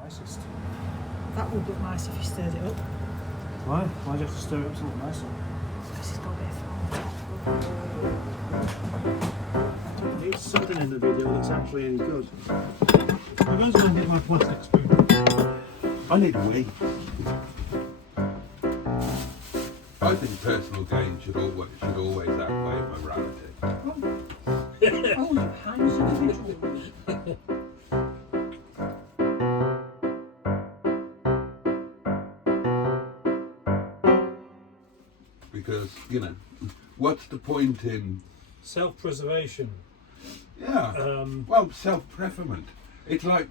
Nicest. That would look nice if you stirred it up. Why? Why do you have to stir it up to look nicer? Because it's got a bit of There's something in the video that's actually any good. You guys want to get my plastic spoon? I need a wee. I think personal gain should always outweigh morality. Oh, you hands individual. Because, you know, what's the point in... Self-preservation. Yeah, well, self-preferment. It's like,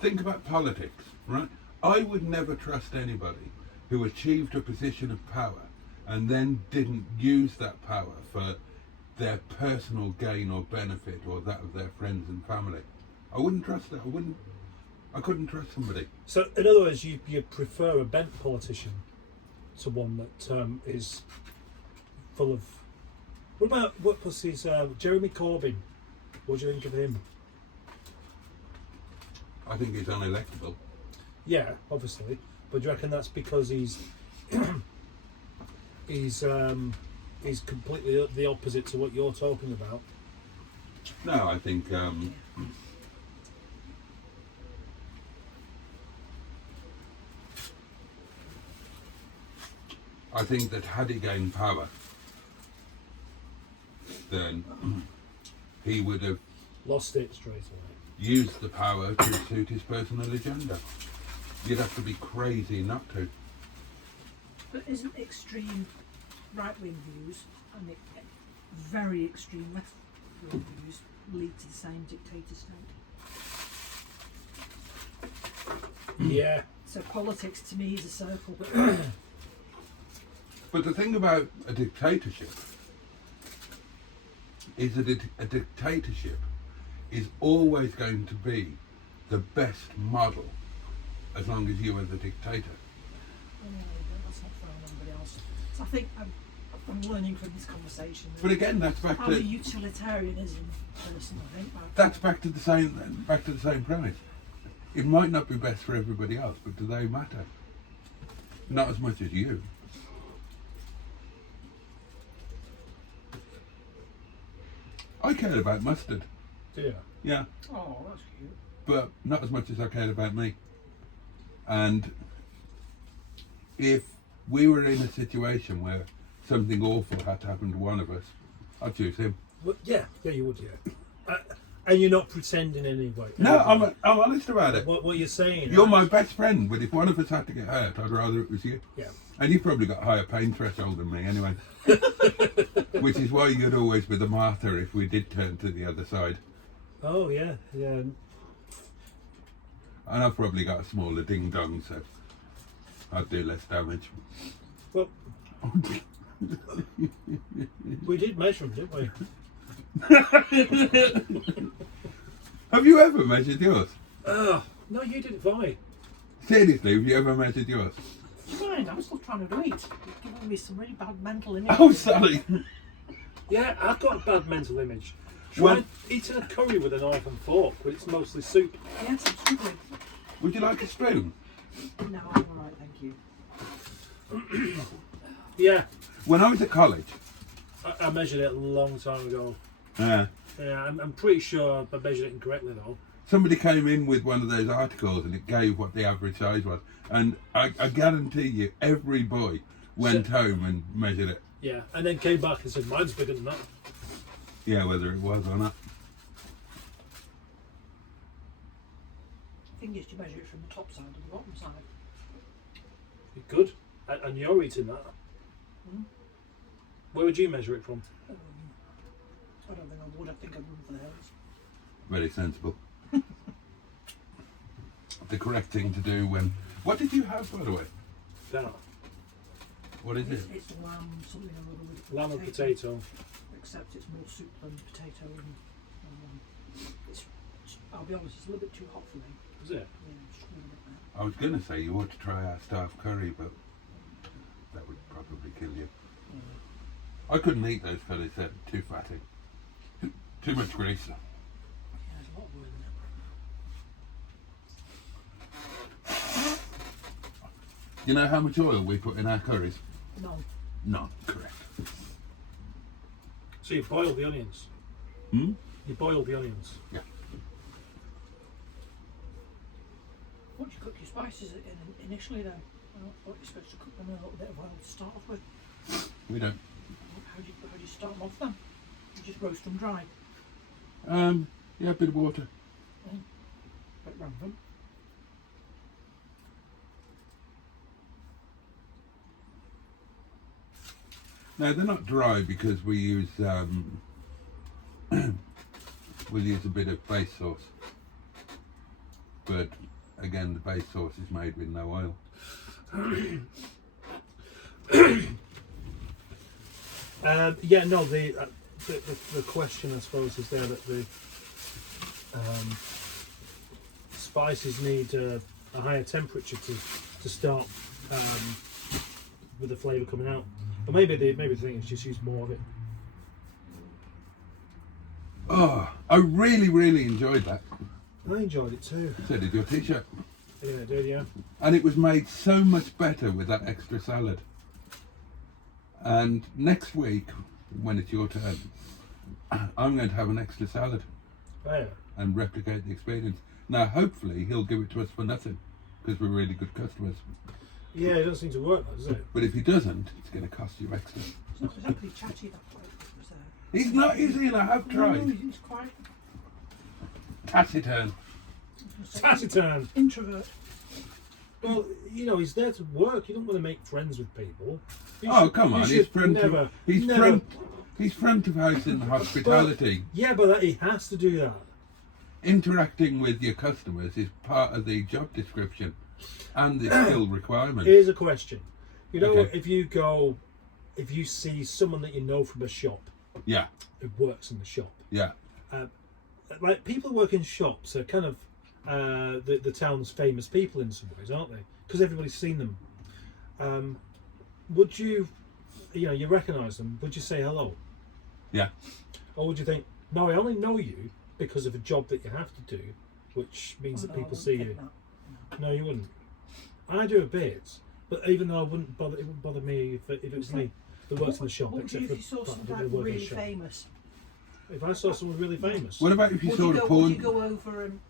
think about politics, right? I would never trust anybody who achieved a position of power and then didn't use that power for their personal gain or benefit or that of their friends and family. I wouldn't trust that. I couldn't trust somebody. So, in other words, you prefer a bent politician to one that is full of... What was his... Jeremy Corbyn? What do you think of him? I think he's unelectable. Yeah, obviously. But do you reckon that's because he's completely the opposite to what you're talking about? No, I think that had he gained power, then he would have Lost it straight away. used the power to suit his personal agenda. You'd have to be crazy not to. But isn't extreme right-wing views and very extreme left-wing views lead to the same dictator state? Yeah. So politics to me is a circle. But the thing about a dictatorship is that a dictatorship is always going to be the best model as long as you are the dictator. That's not fair on anybody else. So I think I'm learning from this conversation. But again, that's back I'm a to utilitarianism person, I think. that's back to the same premise. It might not be best for everybody else, but do they matter? Not as much as you. I cared about mustard. Do you? Yeah. Oh, that's cute. But not as much as I cared about me. And if we were in a situation where something awful had to happen to one of us, I'd choose him. Well, yeah, you would, yeah. And you're not pretending anyway. No, I'm honest about it. What you're saying. You're my best friend, but if one of us had to get hurt, I'd rather it was you. Yeah. And you've probably got a higher pain threshold than me anyway. Which is why you'd always be the martyr if we did turn to the other side. Oh, yeah. And I've probably got a smaller ding dong, so I'd do less damage. Well, we did measure them, didn't we? Have you ever measured yours? No, you did it for me. Seriously, have you ever measured yours? Fine, I'm still trying to do it. You've given me some really bad mental images. Oh, sorry. Yeah, I've got a bad mental image. Well- Try eating a curry with a knife and fork, but it's mostly soup. Yes, I'm struggling. Would you like a spoon? No, I'm alright, thank you. Yeah, When I was at college, I measured it a long time ago. yeah, I'm pretty sure I measured it incorrectly though. somebody came in with one of those articles and it gave what the average size was. And I guarantee you, every boy went home and measured it. Yeah, and then came back and said, mine's bigger than that. Yeah, whether it was or not. I think you should measure it from the top side to the bottom side. You could. And you're eating that. Hmm? Where would you measure it from? I don't think I would. I think I'd run for the hills. Very sensible. The correct thing to do when... What did you have, by the way? That. What is it? It's lamb, something or other with Lamb and potato. Except it's more soup than potato. And I'll be honest, it's a little bit too hot for me. Is it? Yeah, it's just a little bit there. I was going to say you ought to try our staff curry, but that would probably kill you. I couldn't eat those fellas, they're too fatty. Too much grease. You know how much oil we put in our curries? None. None, correct. So you boil the onions? Hmm? You boil the onions? Yeah. What do you cook your spices in initially then? I thought you're supposed to cook them in a little bit of oil to start off with. We don't. How do you start them off then? You just roast them dry? Yeah, a bit of water. Bit random. No, they're not dry because we use we'll use a bit of base sauce. But again, the base sauce is made with no oil. Yeah, no. The question, I suppose, is there that the spices need a higher temperature to start with the flavour coming out. But maybe the thing is just use more of it. Oh, I really, really enjoyed that. I enjoyed it too. So did your t-shirt. Yeah, I did, yeah. And it was made so much better with that extra salad. And next week, when it's your turn, I'm going to have an extra salad Oh, yeah. and replicate the experience. Now, hopefully, he'll give it to us for nothing because we're really good customers. Yeah, it doesn't seem to work, though, does it? But if he doesn't, it's going to cost you extra. It's not exactly chatty, that bloke. So. He's not, is he? And I have No, tried. he's quite Taciturn. Taciturn. introvert. Well, you know, he's there to work. You don't want to make friends with people. Oh, come on. He's front never, he's front of house in the hospitality. Yeah, but he has to do that. Interacting with your customers is part of the job description and the skill requirement. Here's a question. You know, Okay. if you see someone that you know from a shop Yeah, who works in the shop, yeah. like people who work in shops are kind of the town's famous people in some ways, aren't they? Because everybody's seen them. Would you recognise them? Would you say hello? Yeah. Or would you think, no, I only know you because of a job that you have to do, which means that people see you? No, you wouldn't. I do a bit, but even though it wouldn't bother me if it was me that works in the shop. What would you except do if you for saw the fact someone that like they work in the really shop. famous? If I saw someone really famous, What about if you saw Would a you porn? go over and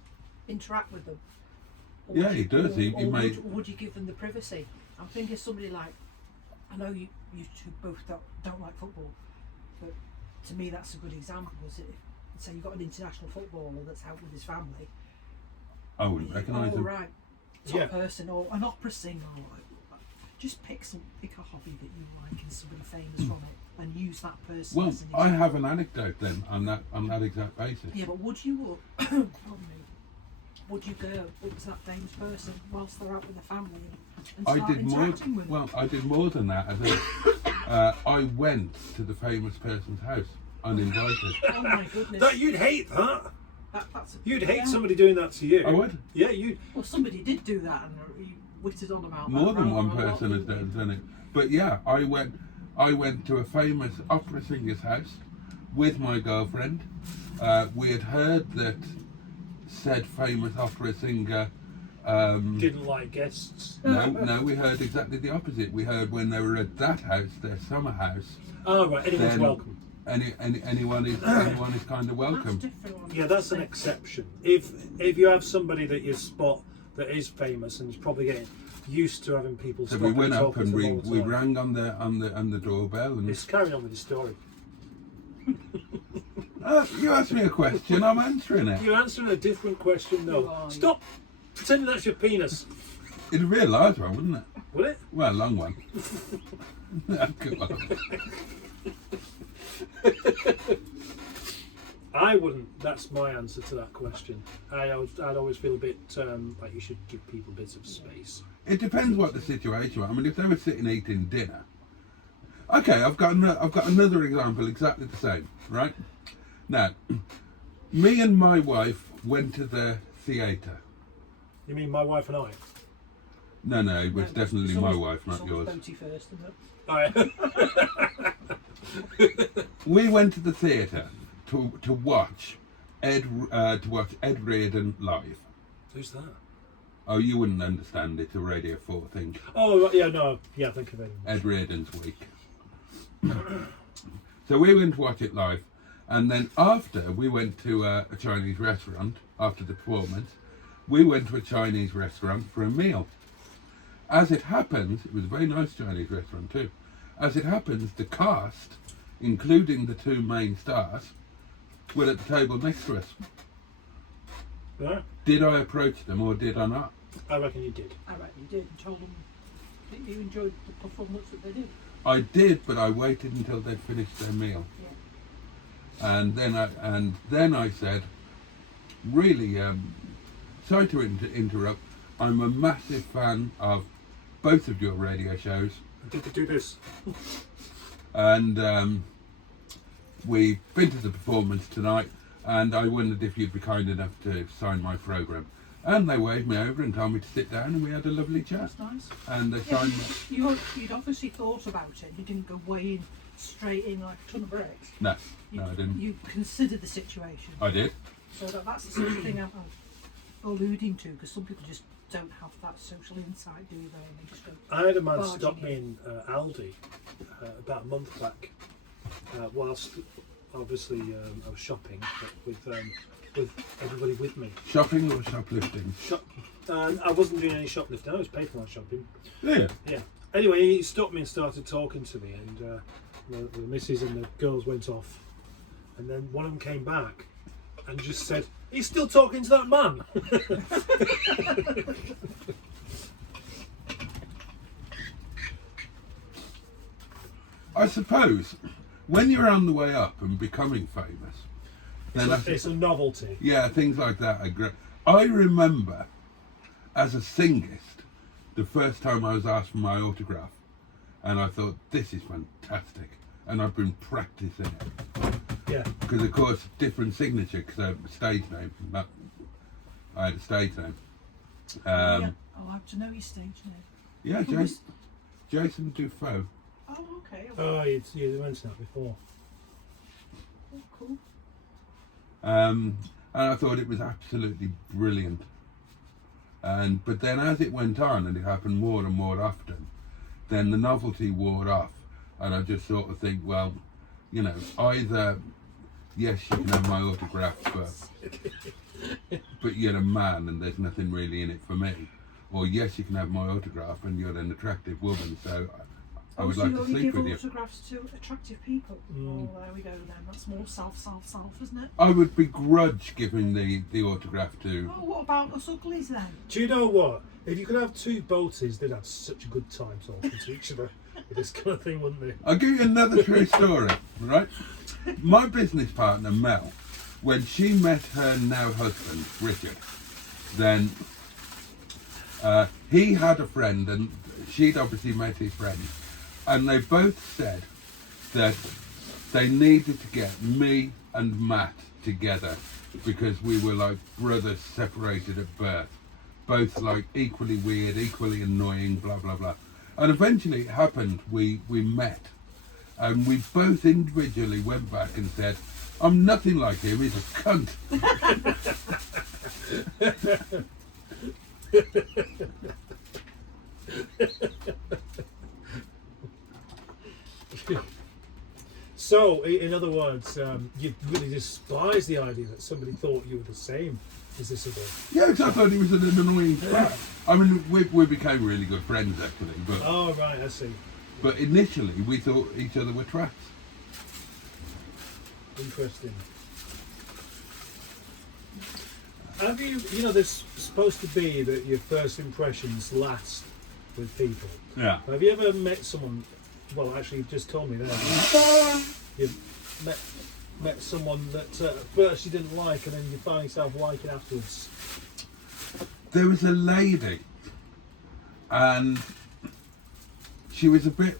interact with them? Or Yeah, would he you- does. He or made- would you give them the privacy? I'm thinking somebody like, I know you two both don't like football, but to me that's a good example. Is it? Say you've got an international footballer that's out with his family. I wouldn't recognise Oh him. right, top Yeah. person or an opera singer. Or, just pick a hobby that you like and somebody famous from it, and use that person. Well, as an I example. have an anecdote then on that exact basis. Yeah, but would you? Pardon me. Would you go up to that famous person whilst they're out with their family and I start did more. interacting with them? Well, I did more than that. I went to the famous person's house uninvited. Oh my goodness. that you'd hate that. That's You'd hate yeah. somebody doing that to you. I would. Yeah, you. Well, somebody did do that, and he whittled on about More that. than rather one a lot, person has didn't he? done it. But yeah, I went to a famous opera singer's house with my girlfriend. We had heard that said famous opera singer. Didn't like guests. No, we heard exactly the opposite. We heard when they were at that house, their summer house. Oh right, anyone's Then- welcome. Anyone is kind of welcome. That's different. Yeah, that's an exception. If you have somebody that you spot that is famous and is probably getting used to having people. So stop we and went up talk with and them all the we time. rang on the doorbell and Let's carry on with the story. you asked me a question, I'm answering it. You're answering a different question, though. Oh, Stop pretending that's your penis. It'd be a large one, wouldn't it? Will it? Well, a long one. Come on. I wouldn't. That's my answer to that question. I'd always feel a bit like you should give people bits of space. It depends what the situation was. I mean, if they were sitting eating dinner. Okay, I've got another example exactly the same. Right now, me and my wife went to the theatre. You mean my wife and I? No, it was No, definitely it's my always- wife, not it's yours. always Boaty first, isn't it? All right. We went to the theatre to watch Ed Reardon live. Who's that? Oh, you wouldn't understand. It's a Radio 4 thing. Oh, right, yeah, no, yeah, thank you very much. Ed Reardon's week. So we went to watch it live, and then after we went to a Chinese restaurant after the performance. We went to a Chinese restaurant for a meal. As it happens, it was a very nice Chinese restaurant too. As it happens, the cast, including the two main stars, were at the table next to us. Yeah, Did I approach them or did I not? I reckon you did. I reckon you did, and told them that you enjoyed the performance that they did. I did, but I waited until they'd finished their meal. Yeah. And then I said, really, sorry to interrupt, I'm a massive fan of both of your radio shows. Did they do this? And we've been to the performance tonight, and I wondered if you'd be kind enough to sign my programme. And they waved me over and told me to sit down, and we had a lovely chat. That's nice. And they Yeah, signed you'd obviously thought about it. You didn't go weighing straight in like a ton of bricks. No, You, no, I didn't. You considered the situation. I did. So that's the sort of thing I'm alluding to, because some people just don't have that social insight, do they? And they just go. I had a man barging stop me in. in Aldi about a month back, whilst obviously I was shopping, but with everybody with me. Shopping or shoplifting? I wasn't doing any shoplifting. I was paying for my shopping. Yeah. Yeah. Anyway, he stopped me and started talking to me, and the missus and the girls went off, and then one of them came back and just said, "He's still talking to that man." I suppose when you're on the way up and becoming famous, then It's a novelty. yeah, things like that are great. I remember as a singist, the first time I was asked for my autograph, and I thought, this is fantastic. And I've been practicing it. Yeah. Because, of course, different signature, because I have a stage name. I had a stage name. Yeah. I'll have to know your stage name. Yeah, Who was- Jason Dufault. Oh, okay. Oh, you mentioned that before. Oh, cool. And I thought it was absolutely brilliant. But then as it went on, and it happened more and more often, then the novelty wore off, and I just sort of think, well, you know, either yes, you can have my autograph, but you're a man and there's nothing really in it for me, or yes, you can have my autograph and you're an attractive woman, so I would like to sleep with you. Autographs to attractive people. Oh, there we go then. That's more self, isn't it? I would begrudge giving the autograph to. Oh, what about us uglies then? Do you know what? If you could have two Boaties, they'd have such a good time talking to each other with this kind of thing, wouldn't they? I'll give you another true story, right? My business partner, Mel, when she met her now husband, Richard, then he had a friend, and she'd obviously met his friend, and they both said that they needed to get me and Matt together because we were like brothers separated at birth, both like equally weird, equally annoying, blah blah blah. And eventually it happened, we met, and we both individually went back and said, I'm nothing like him, he's a cunt. So, in other words, you really despise the idea that somebody thought you were the same as this other. Yeah, because I thought he was an annoying twat. I mean, we became really good friends actually, but Oh, right, I see. but initially we thought each other were twats. Interesting. Have you, there's supposed to be that your first impressions last with people. Yeah. Have you ever met someone, well, actually, you've just told me there, you've met someone that at first you didn't like and then you found yourself liking afterwards? There was a lady, and she was a bit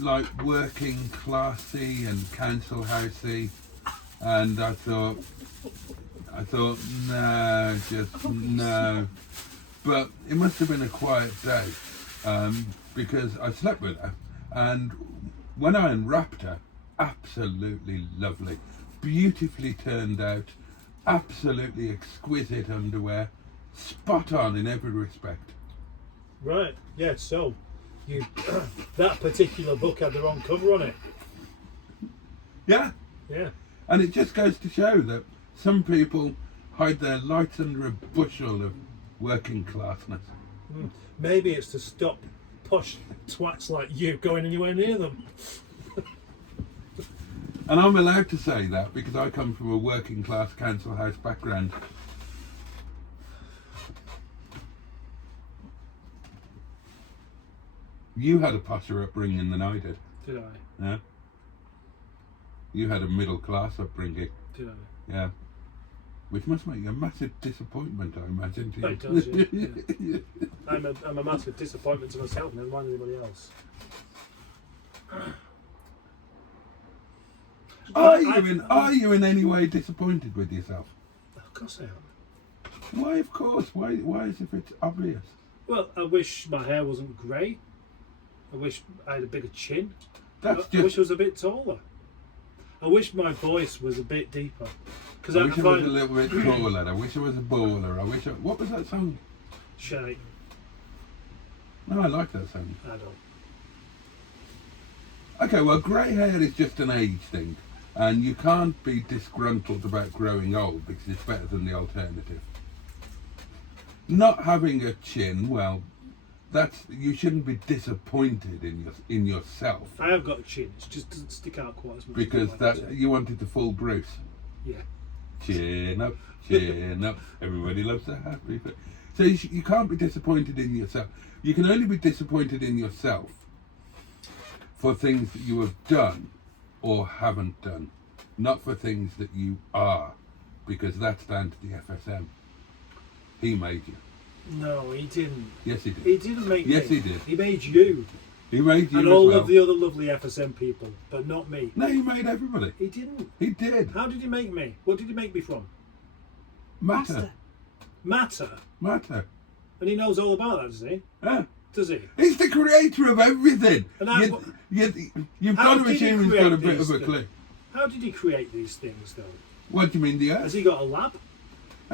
like working classy and council housey, and I thought, no, just no. But it must have been a quiet day, because I slept with her, and when I unwrapped her, absolutely lovely, beautifully turned out, absolutely exquisite underwear, spot on in every respect. Right. Yeah. So, you that particular book had the wrong cover on it. Yeah. Yeah. And it just goes to show that some people hide their lights under a bushel of working classness. Maybe it's to stop posh twats like you going anywhere near them. And I'm allowed to say that because I come from a working class council house background. You had a posher upbringing than I did. Did I? Yeah. You had a middle class upbringing. Did I? Yeah. Which must make you a massive disappointment, I imagine, to you. It does, yeah. I'm a massive disappointment to myself, never mind anybody else. Are you in any way disappointed with yourself? Of course I am. Why, of course? Why as if it's obvious? Well, I wish my hair wasn't grey. I wish I had a bigger chin. I wish I was a bit taller. I wish my voice was a bit deeper. Because I wish I was a little bit taller. I wish I was a baller. What was that song? Shay. No, I like that song. I don't. Okay, well, grey hair is just an age thing. And you can't be disgruntled about growing old because it's better than the alternative. Not having a chin, well, you shouldn't be disappointed in yourself. I have got a chin. It just doesn't stick out quite as much. Because you wanted to fool Bruce. Yeah. Chin up, chin up. Everybody loves a happy face. So you can't be disappointed in yourself. You can only be disappointed in yourself for things that you have done or haven't done, not for things that you are, because that's down to the FSM. He made you. No, he didn't. Yes, he did. He didn't make me. Yes, he did. He made you. He made you and as all well. of the other lovely FSM people, but not me. No, he made everybody. He didn't. He did. How did he make me? What did he make me from? Matter. Matter. Matter. And he knows all about that, does he? Yeah. Does he? He's the creator of everything. And you've got to assume he's got a bit of a clue. How did he create these things, though? What do you mean, the Earth? Has he got a lab?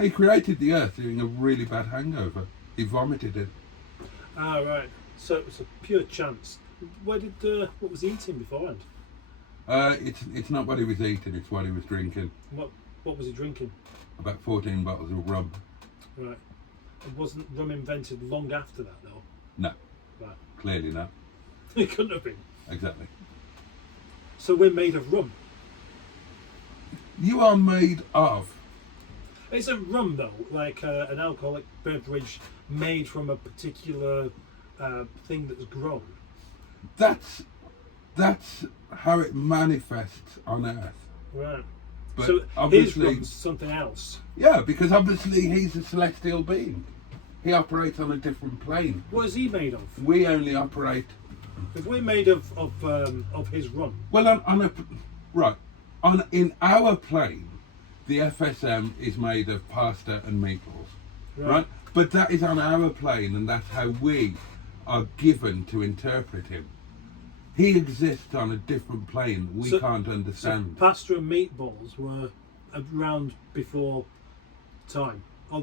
He created the Earth during a really bad hangover. He vomited it. Ah, right. So it was a pure chance. What was he eating beforehand? It's not what he was eating, it's what he was drinking. What was he drinking? About 14 bottles of rum. Right. And wasn't rum invented long after that, though? No. Right. Clearly not. It couldn't have been. Exactly. So we're made of rum. You are made of. Isn't rum, though, like an alcoholic beverage made from a particular thing that's grown? That's how it manifests on Earth. Right. But so his obviously, rum's something else. Yeah, because obviously he's a celestial being. He operates on a different plane. What is he made of? We only operate. If we're made of his rum. Well, in our plane, the FSM is made of pasta and meatballs, right? But that is on our plane, and that's how we are given to interpret him. He exists on a different plane we can't understand. So pasta and meatballs were around before time.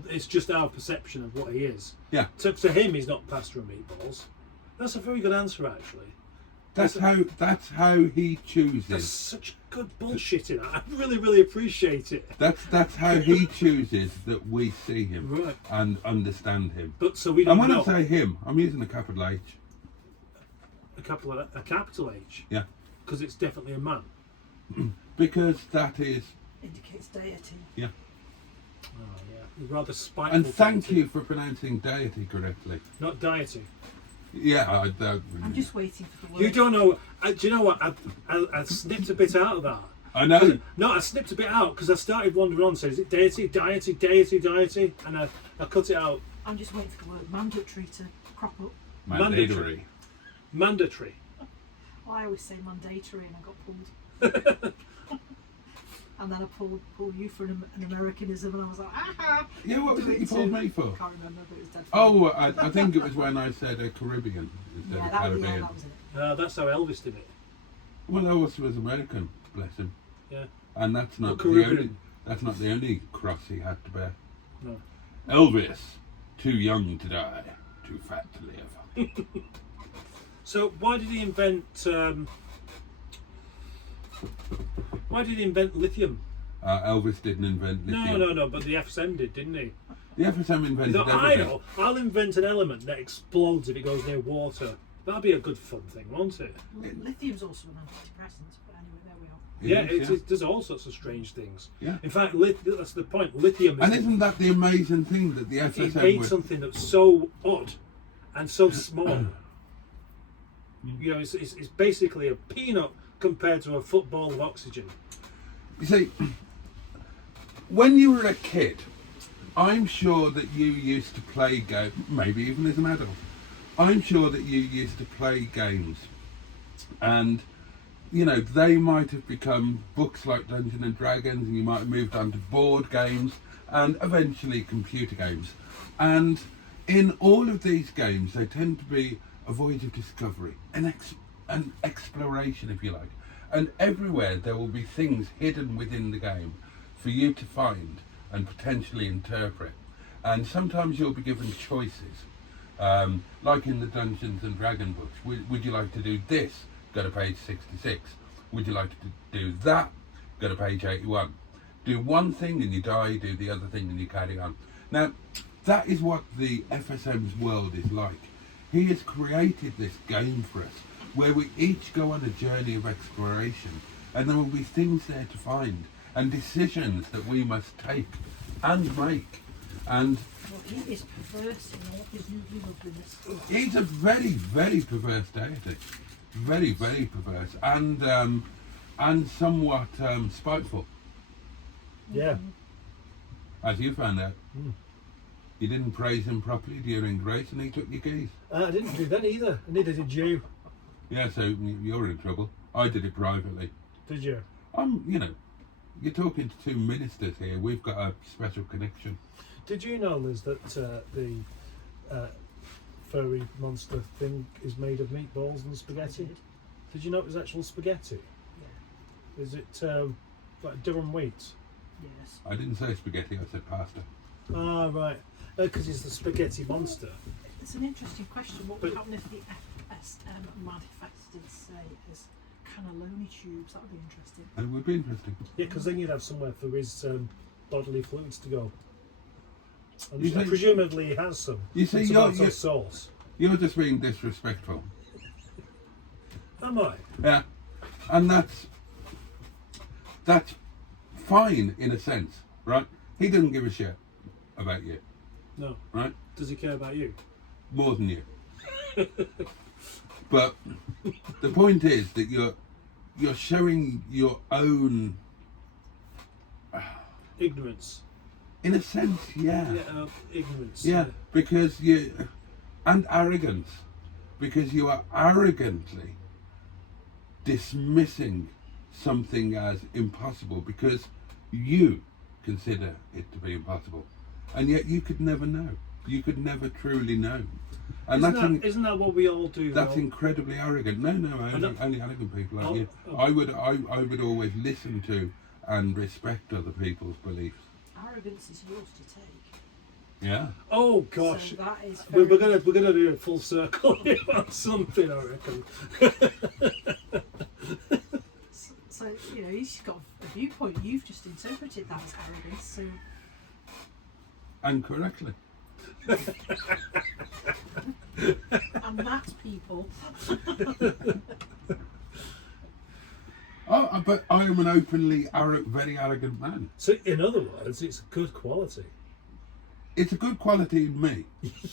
It's just our perception of what he is. Yeah. So to him, he's not pasta and meatballs. That's a very good answer, actually. That's how he chooses. That's such good bullshit in that. I really, really appreciate it. That's how he chooses that we see him right. and understand him. But so we don't know. And when I say him, I'm using a capital H. A capital H? Yeah. Because it's definitely a man. Because that is... indicates deity. Yeah. Oh, yeah. Rather spiteful. And thank you for pronouncing deity correctly. Not deity. Yeah, I'm just waiting for the word. You don't know. Do you know what? I snipped a bit out of that. I know. No, I snipped a bit out because I started wandering on. So is it deity, deity, deity, deity? And I cut it out. I'm just waiting for the word mandatory to crop up. Mandatory. Mandatory. Well, I always say mandatory and I got pulled. And then I pulled you for an Americanism, and I was like, ah! Yeah, what was it you pulled me for? I can't remember, but it was dead funny. Oh, I think it was when I said Caribbean instead of Caribbean. Yeah, that was it. That's how Elvis did it. Well, Elvis was American, bless him. Yeah. And that's not the only cross he had to bear. No. Elvis, too young to die, too fat to live. So why did he invent? Why did he invent lithium? Elvis didn't invent lithium. No. But the FSM did, didn't he? The FSM invented I everything. know. I'll invent an element that explodes if it goes near water. That'd be a good fun thing, won't it? Lithium's also an antidepressant, but anyway, there we are. It does all sorts of strange things. Yeah. In fact, that's the point. Lithium is. And isn't that the amazing thing that the He FSM made would... something that's so odd and so small. You know, it's basically a peanut compared to a football of oxygen. You see, when you were a kid, I'm sure that you used to play games, maybe even as an adult. I'm sure that you used to play games, and you know, they might have become books like Dungeons and Dragons, and you might have moved on to board games and eventually computer games. And in all of these games, they tend to be a voyage of discovery, an exploration, if you like. And everywhere there will be things hidden within the game for you to find and potentially interpret. And sometimes you'll be given choices. Like in the Dungeons and Dragons books, would you like to do this? Go to page 66. Would you like to do that? Go to page 81. Do one thing and you die, do the other thing and you carry on. Now, that is what the FSM's world is like. He has created this game for us, where we each go on a journey of exploration, and there will be things there to find, and decisions that we must take and make. And well, he is perverse in all his new loveliness. he's a very, very perverse deity. Very, very perverse, and somewhat spiteful, Yeah. as you found out. Mm. You didn't praise him properly during grace, and he took your keys. I didn't do that either. Neither did you. Yeah, so you're in trouble. I did it privately. Did you? You know, you're talking to two ministers here. We've got a special connection. Did you know, Liz, that the furry monster thing is made of meatballs and spaghetti? Did you know it was actual spaghetti? Yeah. Is it like durum wheat? Yes. I didn't say spaghetti, I said pasta. Ah, right. Because it's the spaghetti monster. It's an interesting question. What would But- happen if the FSM manifested, say, as cannelloni tubes? That would be interesting. And it would be interesting. Yeah, because then you'd have somewhere for his bodily fluids to go. And You think- presumably he has some. You see, tomato sauce. you're just being disrespectful. Am I? Yeah, and that's fine in a sense, right? He doesn't give a shit about you, No. right? Does he care about you? More than you. But the point is that you're showing your own, Ignorance. in a sense, yeah, Ignorance. yeah, because and arrogance, because you are arrogantly dismissing something as impossible because you consider it to be impossible, and yet you could never know. You could never truly know, and Isn't that what we all do? that's though? incredibly arrogant. No, only arrogant people like you. I would always listen to and respect other people's beliefs. Arrogance is yours to take. Yeah. Oh gosh. So that is We're very- gonna do a full circle here on something, I reckon. So, you know, he's got a viewpoint. You've just interpreted that as arrogance. So, And correctly. and that's people. But I am an openly very arrogant man. So, in other words, it's good quality. It's a good quality in me.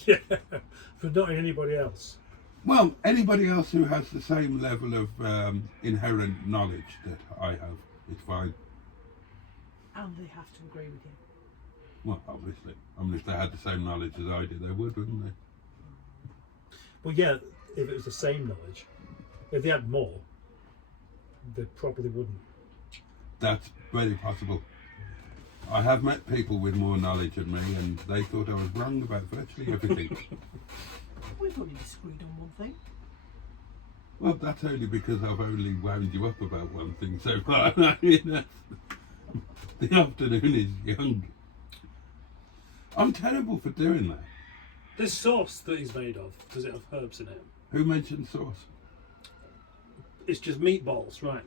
Yeah, but not in anybody else. Well, anybody else who has the same level of inherent knowledge that I have, it's fine. And they have to agree with you. Well, obviously. I mean, if they had the same knowledge as I did, they would, wouldn't they? Well, yeah, if it was the same knowledge, if they had more, they probably wouldn't. That's very possible. I have met people with more knowledge than me, and they thought I was wrong about virtually everything. We've only disagreed on one thing. Well, that's only because I've only wound you up about one thing so far. You know, the afternoon is young. I'm terrible for doing that. This sauce that he's made of, does it have herbs in it? Who mentioned sauce? It's just meatballs, right?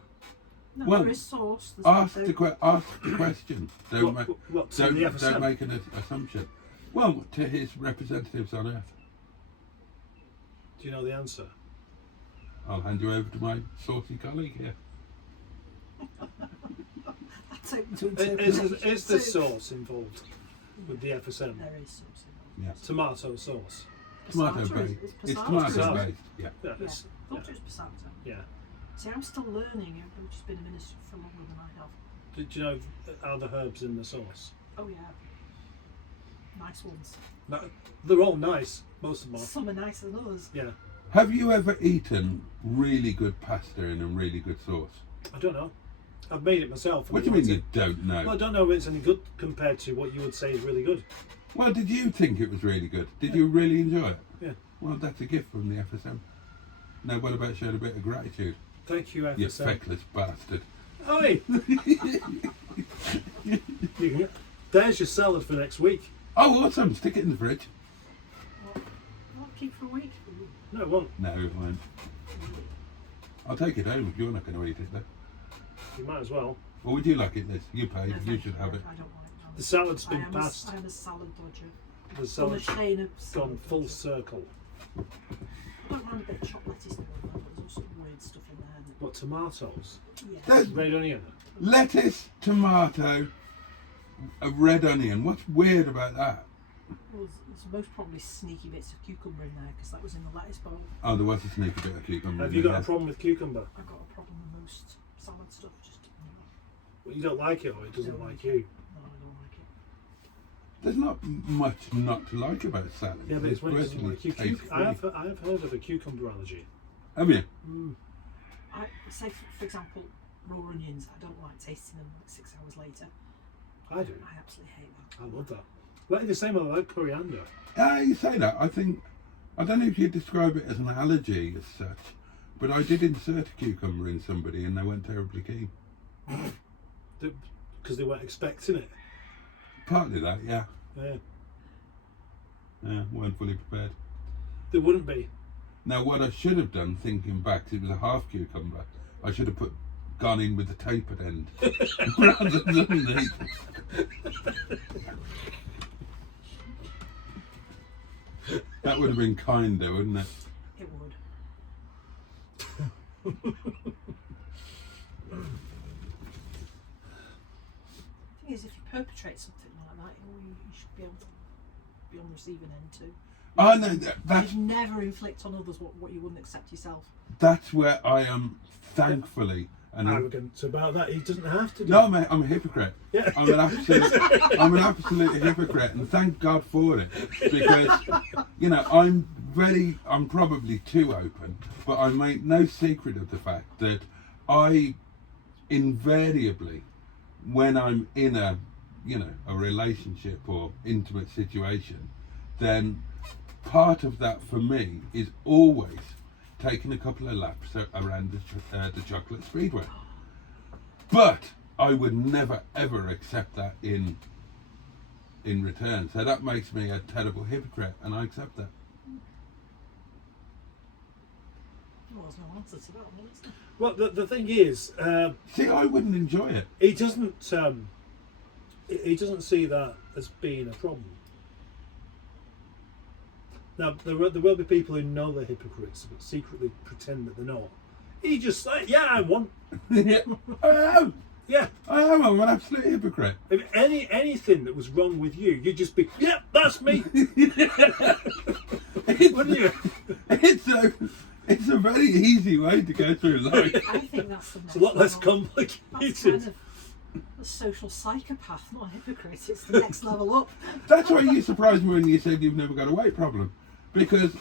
No, Well, there is sauce. There's Ask no- the question. Don't to the FSM? make an assumption. Well, to his representatives on Earth. Do you know the answer? I'll hand you over to my saucy colleague here. That's open to interpretation. Is the sauce involved with the FSM? There is sauce involved. Yeah. Tomato sauce. Tomato Passata based. is- It's passata tomato is- Passata. based. Yeah. Yeah. Yeah, It's, I thought it was passata. yeah. See, I'm still learning. I've just been a minister for longer than I have. Did you know are the herbs in the sauce? Oh yeah, nice ones. No, they're all nice. Most of them are. Some are nicer than others. Yeah. Have you ever eaten really good pasta in a really good sauce? I don't know. I've made it myself. What do you mean you don't Well, I know? don't know if it's any good compared to what you would say is really good. Well, did you think it was really good? Did you really enjoy it? Yeah. Well, that's a gift from the FSM. Now, what about showing a bit of gratitude? Thank you, You FSM. feckless bastard. Oi! There's your salad for next week. Oh, awesome. Stick it in the fridge. Well, keep for a week. No, it won't. No, it won't. I'll take it home if you're not going to eat it, though. You might as well. Or would you like it, Liz? You No, paid. You thank should you. have it. I don't want it. The salad's I been am passed. I am a salad dodger. The On the salad's chain of salad gone full dodger. circle. I don't mind a bit of chocolate stuff, but there's also weird stuff in there. What, tomatoes? Yeah. There's Red onion? lettuce, tomato, a red onion. What's weird about that? Well, there's most probably sneaky bits of cucumber in there because that was in the lettuce bowl. Oh, there was a sneaky bit of cucumber. Have in you got there. a problem with cucumber? I've got a problem with most salad stuff. Just Well, you don't like it or it doesn't No. like you? no, I don't like it. There's not much not to like about salad. Yeah, but it's when it doesn't virtually like you. taste-free. I have heard of a cucumber allergy. Have you? I say, for example, raw onions. I don't like tasting them like 6 hours later. I do. I absolutely hate that. I love that. Like the same with like coriander. You say that. I don't know if you describe it as an allergy as such, but I did insert a cucumber in somebody and they weren't terribly keen. Because they weren't expecting it. Partly that, yeah. Yeah. Yeah, weren't fully prepared. They wouldn't be. Now, what I should have done, thinking back, 'cause it was a half cucumber, I should have gone in with the tapered end rather than the. That would have been kinder, wouldn't it? It would. The thing is, if you perpetrate something like that, you should be able to be on the receiving end too. Oh no, You that's should never inflict on others what you wouldn't accept yourself. that's where I am, thankfully. And Arrogant about that. He doesn't have to do no, mate, I'm a hypocrite. Yeah. I'm an absolute hypocrite, and thank God for it, because I'm probably too open, but I make no secret of the fact that I invariably, when I'm in a relationship or intimate situation, then part of that for me is always taking a couple of laps around the chocolate speedway. But I would never ever accept that in return. So that makes me a terrible hypocrite, and I accept that. Well, there's no answer to that one, is there? Well, the thing is, See, I wouldn't enjoy it. he doesn't see that as being a problem. Now, there will be people who know they're hypocrites but secretly pretend that they're not. He just like, yeah, I'm one. Yeah, I am. Yeah. I am. I'm an absolute hypocrite. If anything that was wrong with you, you'd just be, yeah, that's me. Wouldn't you? It's a very easy way to go through life. I think that's the It's next a lot less level. complicated. That's kind of a social psychopath, not a hypocrite. It's the next level up. That's why you surprised me when you said you've never got a weight problem, because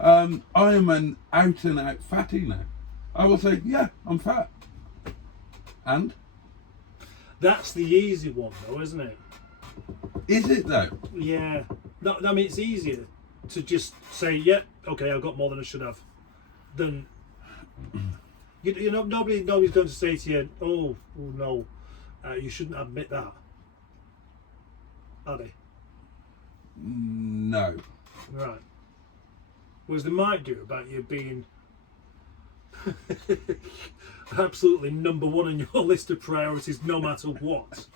I am an out and out fatty now. I will say, yeah, I'm fat. And? That's the easy one, though, isn't it? Is it though? Yeah. No, I mean, it's easier to just say, yeah, okay, I've got more than I should have, than nobody's going to say to you, oh no, you shouldn't admit that, are they? No. Right. Whereas they might do about you being absolutely number one on your list of priorities, no matter what.